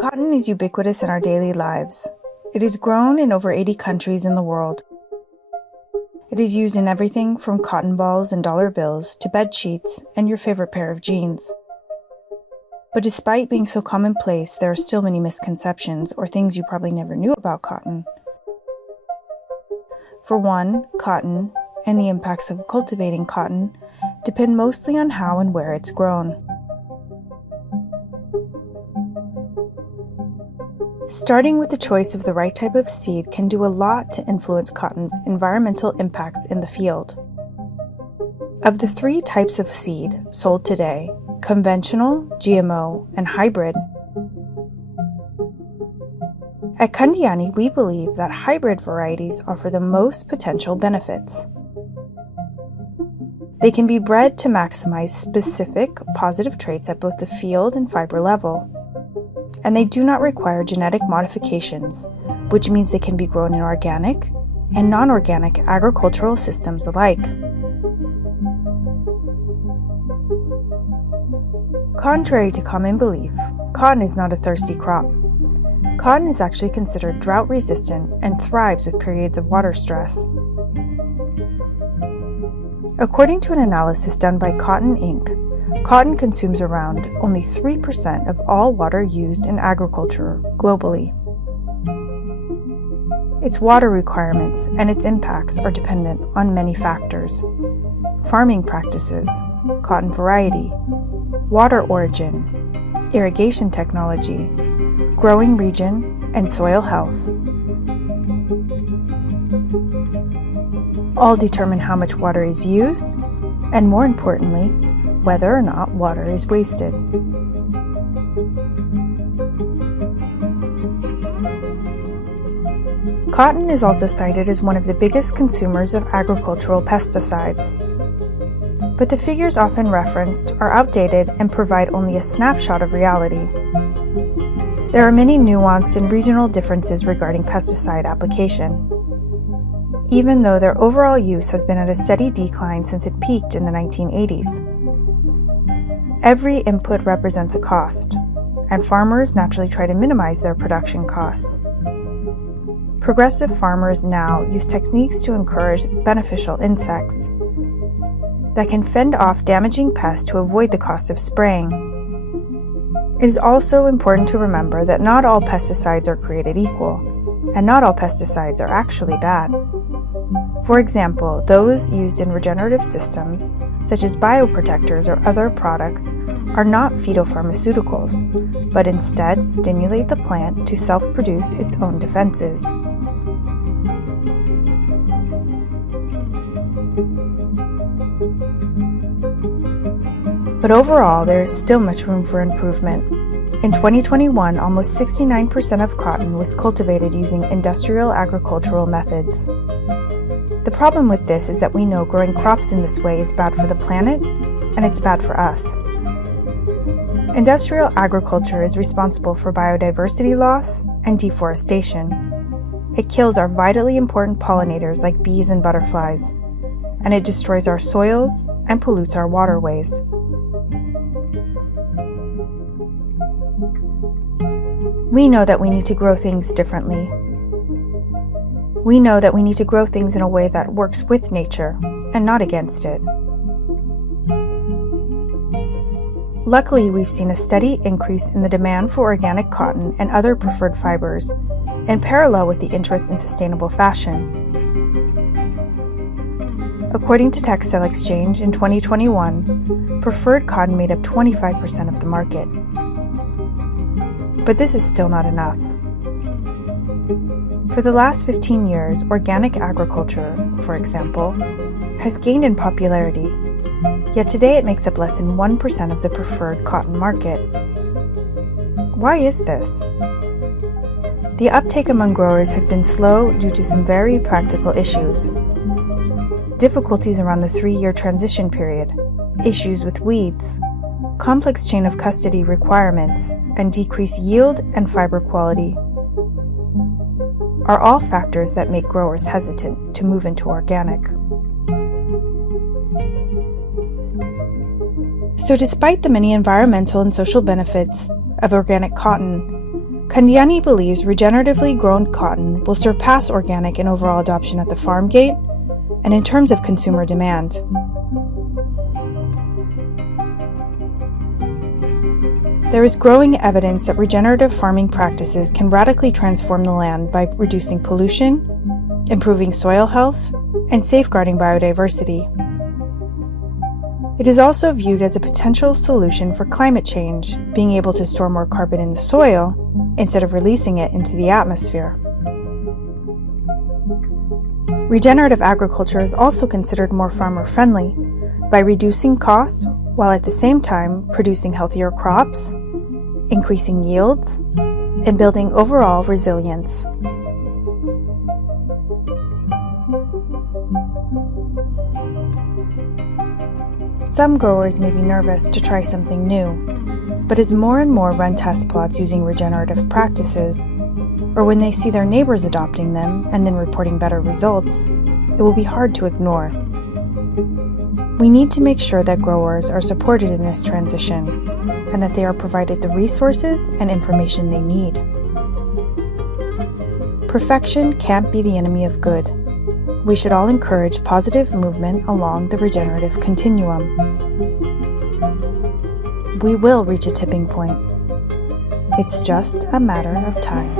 Cotton is ubiquitous in our daily lives. It is grown in over 80 countries in the world. It is used in everything from cotton balls and dollar bills to bed sheets and your favorite pair of jeans. But despite being so commonplace, there are still many misconceptions or things you probably never knew about cotton. For one, cotton and the impacts of cultivating cotton depend mostly on how and where it's grown. Starting with the choice of the right type of seed can do a lot to influence cotton's environmental impacts in the field. Of the 3 types of seed sold today, conventional, GMO, and hybrid, at Candiani we believe that hybrid varieties offer the most potential benefits. They can be bred to maximize specific positive traits at both the field and fiber level. And they do not require genetic modifications, which means they can be grown in organic and non-organic agricultural systems alike. Contrary to common belief, cotton is not a thirsty crop. Cotton is actually considered drought-resistant and thrives with periods of water stress. According to an analysis done by Cotton Inc., cotton consumes around only 3% of all water used in agriculture globally. Its water requirements and its impacts are dependent on many factors: farming practices, cotton variety, water origin, irrigation technology, growing region, and soil health. All determine how much water is used, and more importantly, whether or not water is wasted. Cotton is also cited as one of the biggest consumers of agricultural pesticides. But the figures often referenced are outdated and provide only a snapshot of reality. There are many nuanced and regional differences regarding pesticide application, even though their overall use has been at a steady decline since it peaked in the 1980s. Every input represents a cost, and farmers naturally try to minimize their production costs. Progressive farmers now use techniques to encourage beneficial insects that can fend off damaging pests to avoid the cost of spraying. It is also important to remember that not all pesticides are created equal, and not all pesticides are actually bad. For example, those used in regenerative systems, such as bioprotectors or other products, are not phytopharmaceuticals, but instead stimulate the plant to self-produce its own defenses. But overall, there is still much room for improvement. In 2021, almost 69% of cotton was cultivated using industrial agricultural methods. The problem with this is that we know growing crops in this way is bad for the planet, and it's bad for us. Industrial agriculture is responsible for biodiversity loss and deforestation. It kills our vitally important pollinators like bees and butterflies, and it destroys our soils and pollutes our waterways. We know that we need to grow things differently. We know that we need to grow things in a way that works with nature and not against it. Luckily, we've seen a steady increase in the demand for organic cotton and other preferred fibers, in parallel with the interest in sustainable fashion. According to Textile Exchange, in 2021, preferred cotton made up 25% of the market. But this is still not enough. For the last 15 years, organic agriculture, for example, has gained in popularity, yet today it makes up less than 1% of the preferred cotton market. Why is this? The uptake among growers has been slow due to some very practical issues. Difficulties around the 3-year transition period, issues with weeds, complex chain of custody requirements, and decreased yield and fiber quality are all factors that make growers hesitant to move into organic. So despite the many environmental and social benefits of organic cotton, Candiani believes regeneratively grown cotton will surpass organic in overall adoption at the farm gate and in terms of consumer demand. There is growing evidence that regenerative farming practices can radically transform the land by reducing pollution, improving soil health, and safeguarding biodiversity. It is also viewed as a potential solution for climate change, being able to store more carbon in the soil instead of releasing it into the atmosphere. Regenerative agriculture is also considered more farmer-friendly by reducing costs while at the same time producing healthier crops, increasing yields, and building overall resilience. Some growers may be nervous to try something new, but as more and more run test plots using regenerative practices, or when they see their neighbors adopting them and then reporting better results, it will be hard to ignore. We need to make sure that growers are supported in this transition and that they are provided the resources and information they need. Perfection can't be the enemy of good. We should all encourage positive movement along the regenerative continuum. We will reach a tipping point. It's just a matter of time.